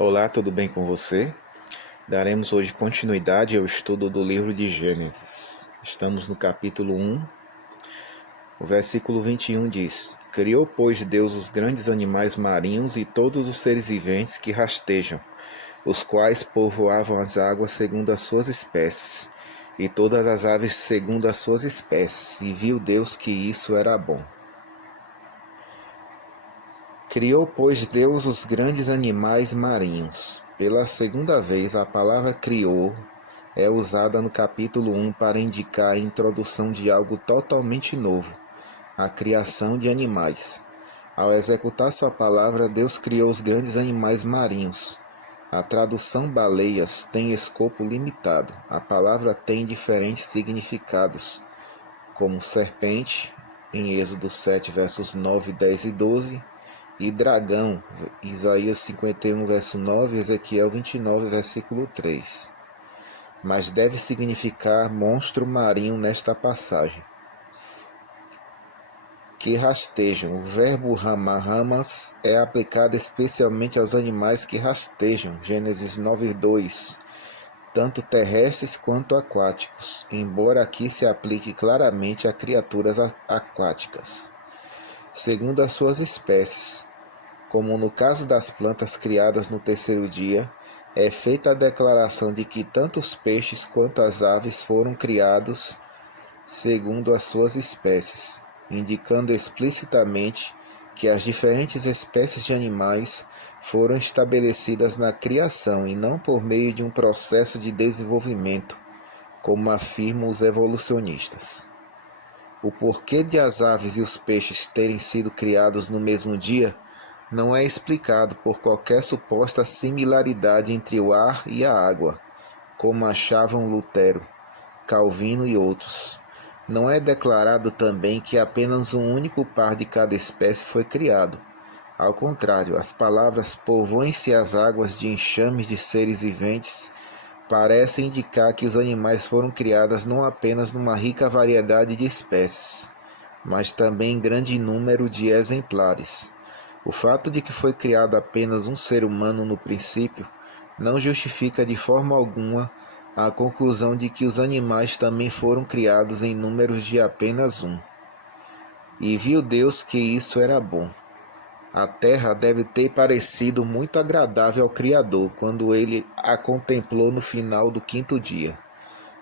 Olá, tudo bem com você? Daremos hoje continuidade ao estudo do livro de Gênesis. Estamos no capítulo 1. O versículo 21 diz: Criou, pois, Deus os grandes animais marinhos e todos os seres viventes que rastejam, os quais povoavam as águas segundo as suas espécies, e todas as aves segundo as suas espécies. E viu Deus que isso era bom. Criou, pois, Deus os grandes animais marinhos. Pela segunda vez, a palavra criou é usada no capítulo 1 para indicar a introdução de algo totalmente novo, a criação de animais. Ao executar sua palavra, Deus criou os grandes animais marinhos. A tradução baleias tem escopo limitado. A palavra tem diferentes significados, como serpente, em Êxodo 7, versos 9, 10 e 12, e dragão, Isaías 51, verso 9, Ezequiel 29, versículo 3. Mas deve significar monstro marinho nesta passagem. Que rastejam. O verbo ramas é aplicado especialmente aos animais que rastejam, Gênesis 9, 2, tanto terrestres quanto aquáticos, embora aqui se aplique claramente a criaturas aquáticas, segundo as suas espécies. Como no caso das plantas criadas no terceiro dia, é feita a declaração de que tanto os peixes quanto as aves foram criados segundo as suas espécies, indicando explicitamente que as diferentes espécies de animais foram estabelecidas na criação e não por meio de um processo de desenvolvimento, como afirmam os evolucionistas. O porquê de as aves e os peixes terem sido criados no mesmo dia não é explicado por qualquer suposta similaridade entre o ar e a água, como achavam Lutero, Calvino e outros. Não é declarado também que apenas um único par de cada espécie foi criado. Ao contrário, as palavras povoem-se as águas de enxames de seres viventes parecem indicar que os animais foram criados não apenas numa rica variedade de espécies, mas também em grande número de exemplares. O fato de que foi criado apenas um ser humano no princípio não justifica de forma alguma a conclusão de que os animais também foram criados em números de apenas um. E viu Deus que isso era bom. A terra deve ter parecido muito agradável ao Criador quando ele a contemplou no final do quinto dia.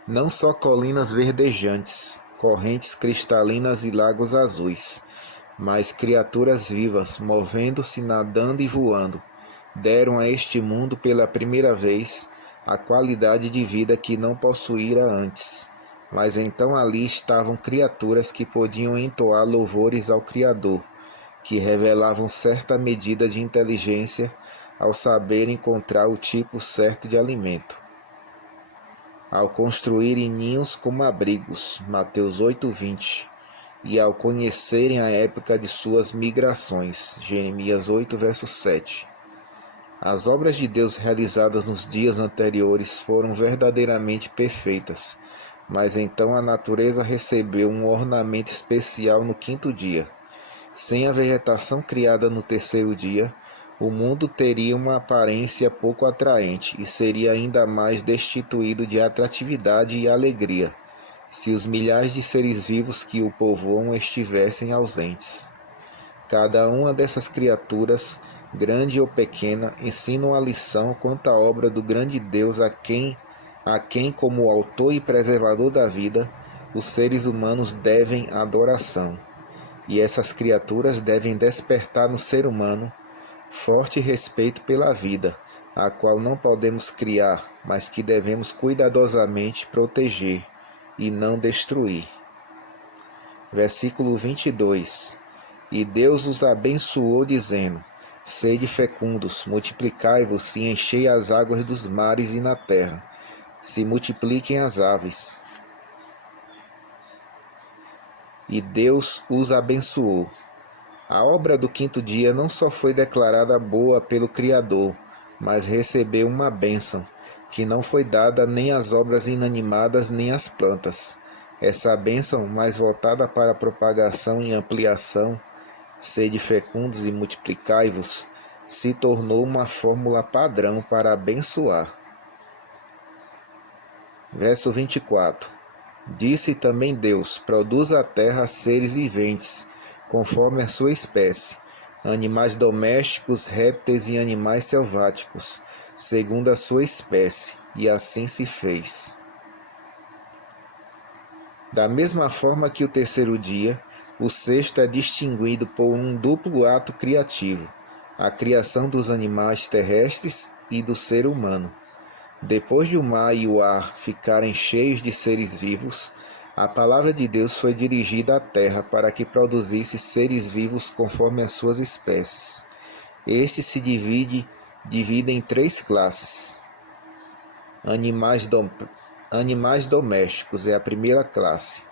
Não só colinas verdejantes, correntes cristalinas e lagos azuis, mas criaturas vivas, movendo-se, nadando e voando, deram a este mundo pela primeira vez a qualidade de vida que não possuíra antes. Mas então ali estavam criaturas que podiam entoar louvores ao Criador, que revelavam certa medida de inteligência ao saber encontrar o tipo certo de alimento, ao construírem ninhos como abrigos, Mateus 8:20, e ao conhecerem a época de suas migrações, Jeremias 8, verso 7. As obras de Deus realizadas nos dias anteriores foram verdadeiramente perfeitas, mas então a natureza recebeu um ornamento especial no quinto dia. Sem a vegetação criada no terceiro dia, o mundo teria uma aparência pouco atraente e seria ainda mais destituído de atratividade e alegria, se os milhares de seres vivos que o povoam estivessem ausentes. Cada uma dessas criaturas, grande ou pequena, ensina uma lição quanto à obra do grande Deus a quem, como autor e preservador da vida, os seres humanos devem adoração. E essas criaturas devem despertar no ser humano forte respeito pela vida, a qual não podemos criar, mas que devemos cuidadosamente proteger e não destruir. Versículo 22. E Deus os abençoou, dizendo: Sede fecundos, multiplicai-vos e enchei as águas dos mares e na terra. Se multipliquem as aves. E Deus os abençoou. A obra do quinto dia não só foi declarada boa pelo Criador, mas recebeu uma bênção, que não foi dada nem às obras inanimadas nem às plantas. Essa bênção, mais voltada para a propagação e ampliação, sede fecundos e multiplicai-vos, se tornou uma fórmula padrão para abençoar. Verso 24. Disse também Deus: produza a terra seres viventes, conforme a sua espécie, animais domésticos, répteis e animais selváticos, segundo a sua espécie. E assim se fez. Da mesma forma que o terceiro dia, o sexto é distinguido por um duplo ato criativo, a criação dos animais terrestres e do ser humano. Depois de o mar e o ar ficarem cheios de seres vivos, a palavra de Deus foi dirigida à terra para que produzisse seres vivos conforme as suas espécies. Este se divide em três classes. Animais domésticos é a primeira classe.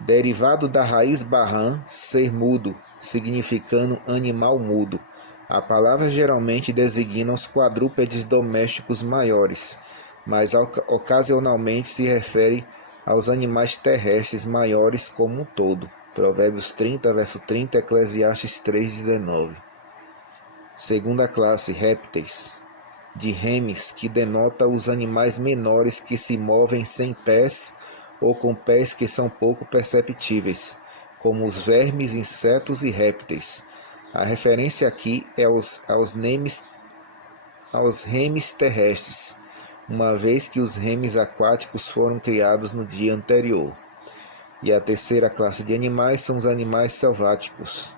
Derivado da raiz barran, ser mudo, significando animal mudo. A palavra geralmente designa os quadrúpedes domésticos maiores, mas ocasionalmente se refere aos animais terrestres maiores como um todo. Provérbios 30, verso 30, Eclesiastes 3:19. Segunda classe, répteis, de remes, que denota os animais menores que se movem sem pés ou com pés que são pouco perceptíveis, como os vermes, insetos e répteis. A referência aqui é aos remes terrestres, uma vez que os remes aquáticos foram criados no dia anterior. E a terceira classe de animais são os animais selváticos,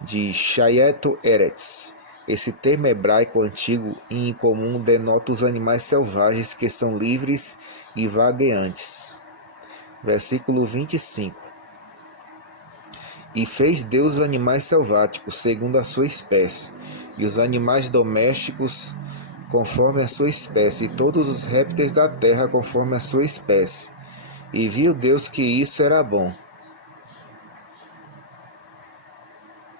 de Shayeto Eretz. Esse termo hebraico antigo e incomum denota os animais selvagens que são livres e vagueantes. Versículo 25. E fez Deus os animais selváticos, segundo a sua espécie, e os animais domésticos, conforme a sua espécie, e todos os répteis da terra, conforme a sua espécie. E viu Deus que isso era bom.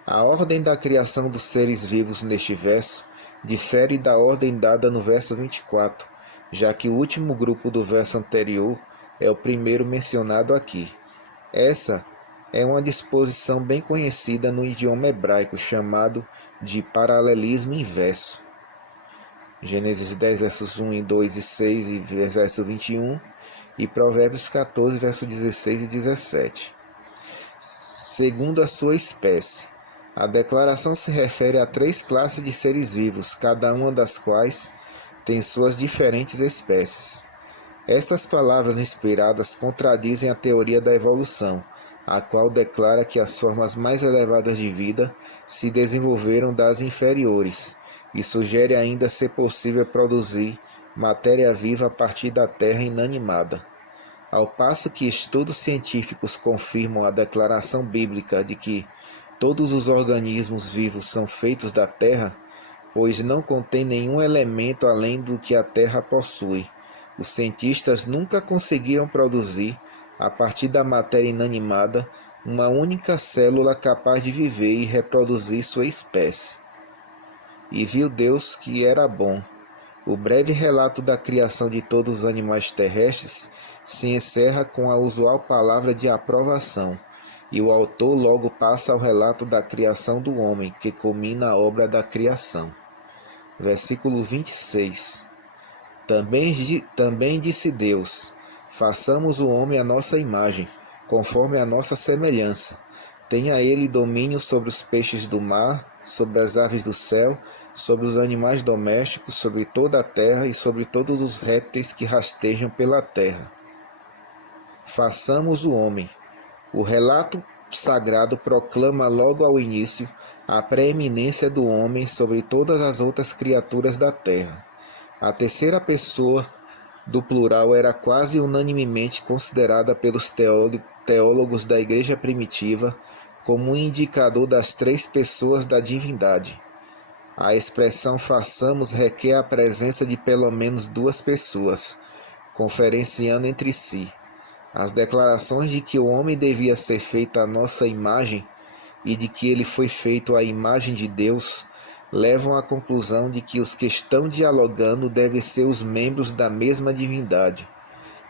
A ordem da criação dos seres vivos neste verso difere da ordem dada no verso 24, já que o último grupo do verso anterior é o primeiro mencionado aqui. Essa é uma disposição bem conhecida no idioma hebraico, chamado de paralelismo inverso. Gênesis 10, versos 1, 2 e 6 e verso 21, e Provérbios 14, versos 16 e 17. Segundo a sua espécie. A declaração se refere a três classes de seres vivos, cada uma das quais tem suas diferentes espécies. Estas palavras inspiradas contradizem a teoria da evolução, a qual declara que as formas mais elevadas de vida se desenvolveram das inferiores, e sugere ainda ser possível produzir matéria viva a partir da terra inanimada. Ao passo que estudos científicos confirmam a declaração bíblica de que todos os organismos vivos são feitos da terra, pois não contém nenhum elemento além do que a terra possui. Os cientistas nunca conseguiram produzir, a partir da matéria inanimada, uma única célula capaz de viver e reproduzir sua espécie. E viu Deus que era bom. O breve relato da criação de todos os animais terrestres se encerra com a usual palavra de aprovação, e o autor logo passa ao relato da criação do homem, que culmina a obra da criação. Versículo 26. Também disse Deus: façamos o homem à nossa imagem, conforme a nossa semelhança. Tenha ele domínio sobre os peixes do mar, sobre as aves do céu, sobre os animais domésticos, sobre toda a terra e sobre todos os répteis que rastejam pela terra. Façamos o homem. O relato sagrado proclama logo ao início a preeminência do homem sobre todas as outras criaturas da terra. A terceira pessoa do plural era quase unanimemente considerada pelos teólogos da Igreja primitiva como um indicador das três pessoas da divindade. A expressão façamos requer a presença de pelo menos duas pessoas, conferenciando entre si. As declarações de que o homem devia ser feito à nossa imagem e de que ele foi feito à imagem de Deus levam à conclusão de que os que estão dialogando devem ser os membros da mesma divindade.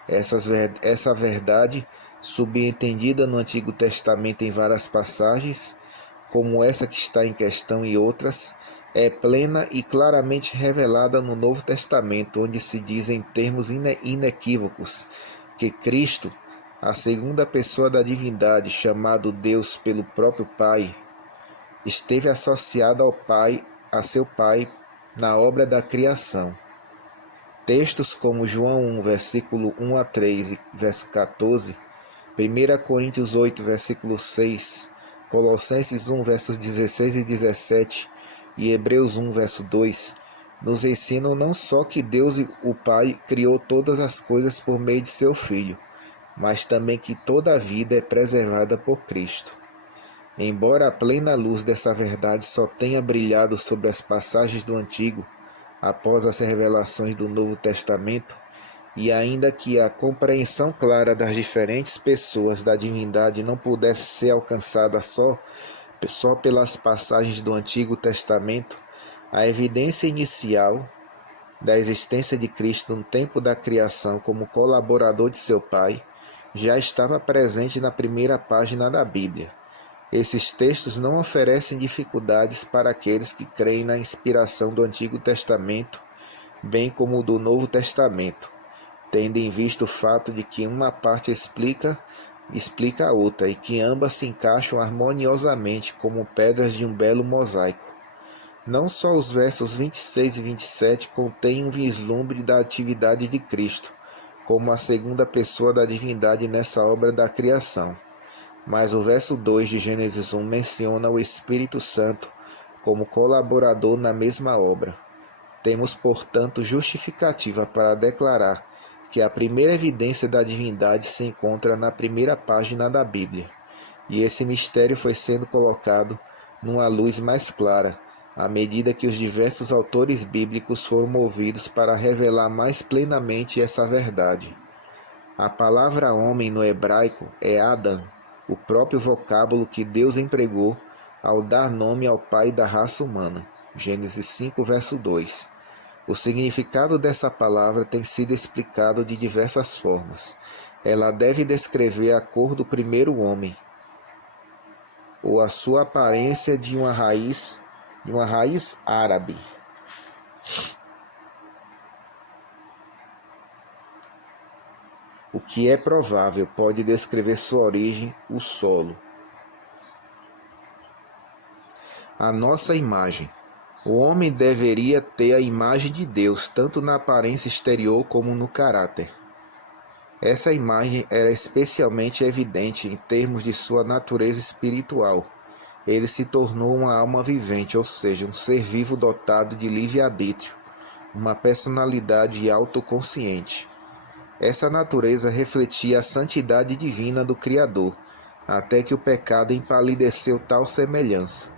Essa verdade, subentendida no Antigo Testamento em várias passagens, como essa que está em questão e outras, é plena e claramente revelada no Novo Testamento, onde se diz em termos inequívocos que Cristo, a segunda pessoa da divindade, chamado Deus pelo próprio Pai, esteve associado ao Pai, a seu Pai, na obra da criação. Textos como João 1, versículo 1 a 3 e verso 14, 1 Coríntios 8, versículo 6, Colossenses 1, versos 16 e 17 e Hebreus 1, verso 2, nos ensinam não só que Deus, o Pai, criou todas as coisas por meio de seu Filho, mas também que toda a vida é preservada por Cristo. Embora a plena luz dessa verdade só tenha brilhado sobre as passagens do Antigo, após as revelações do Novo Testamento, e ainda que a compreensão clara das diferentes pessoas da divindade não pudesse ser alcançada só pelas passagens do Antigo Testamento, a evidência inicial da existência de Cristo no tempo da criação como colaborador de seu Pai já estava presente na primeira página da Bíblia. Esses textos não oferecem dificuldades para aqueles que creem na inspiração do Antigo Testamento, bem como do Novo Testamento, tendo em vista o fato de que uma parte explica a outra e que ambas se encaixam harmoniosamente como pedras de um belo mosaico. Não só os versos 26 e 27 contêm um vislumbre da atividade de Cristo, como a segunda pessoa da divindade nessa obra da criação, mas o verso 2 de Gênesis 1 menciona o Espírito Santo como colaborador na mesma obra. Temos, portanto, justificativa para declarar que a primeira evidência da divindade se encontra na primeira página da Bíblia, e esse mistério foi sendo colocado numa luz mais clara, à medida que os diversos autores bíblicos foram movidos para revelar mais plenamente essa verdade. A palavra homem no hebraico é Adam, o próprio vocábulo que Deus empregou ao dar nome ao pai da raça humana. Gênesis 5, verso 2. O significado dessa palavra tem sido explicado de diversas formas. Ela deve descrever a cor do primeiro homem, ou a sua aparência de uma raiz árabe. O que é provável pode descrever sua origem, o solo. A nossa imagem. O homem deveria ter a imagem de Deus, tanto na aparência exterior como no caráter. Essa imagem era especialmente evidente em termos de sua natureza espiritual. Ele se tornou uma alma vivente, ou seja, um ser vivo dotado de livre-arbítrio, uma personalidade autoconsciente. Essa natureza refletia a santidade divina do Criador, até que o pecado empalideceu tal semelhança.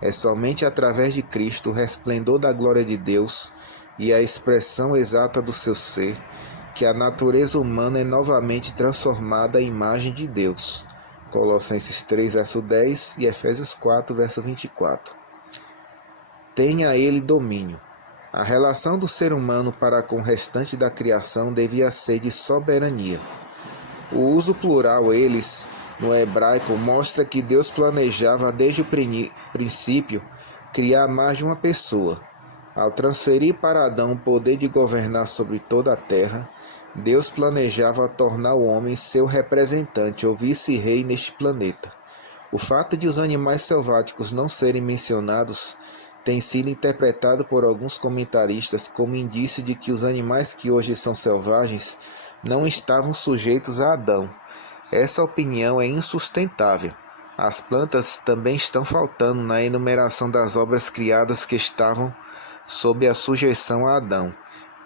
É somente através de Cristo o resplendor da glória de Deus e a expressão exata do seu ser que a natureza humana é novamente transformada à imagem de Deus. Colossenses 3, verso 10 e Efésios 4, verso 24. Tenha ele domínio. A relação do ser humano para com o restante da criação devia ser de soberania. O uso plural eles, no hebraico, mostra que Deus planejava desde o princípio criar mais de uma pessoa. Ao transferir para Adão o poder de governar sobre toda a terra, Deus planejava tornar o homem seu representante ou vice-rei neste planeta. O fato de os animais selváticos não serem mencionados tem sido interpretado por alguns comentaristas como indício de que os animais que hoje são selvagens não estavam sujeitos a Adão. Essa opinião é insustentável. As plantas também estão faltando na enumeração das obras criadas que estavam sob a sujeição a Adão,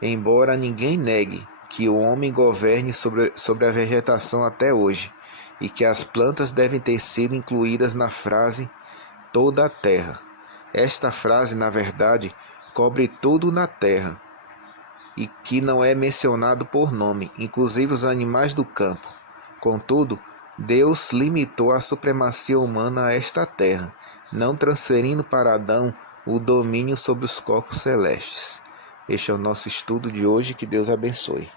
embora ninguém negue que o homem governe sobre a vegetação até hoje, e que as plantas devem ter sido incluídas na frase toda a terra. Esta frase, na verdade, cobre tudo na terra, e que não é mencionado por nome, inclusive os animais do campo. Contudo, Deus limitou a supremacia humana a esta terra, não transferindo para Adão o domínio sobre os corpos celestes. Este é o nosso estudo de hoje, que Deus abençoe.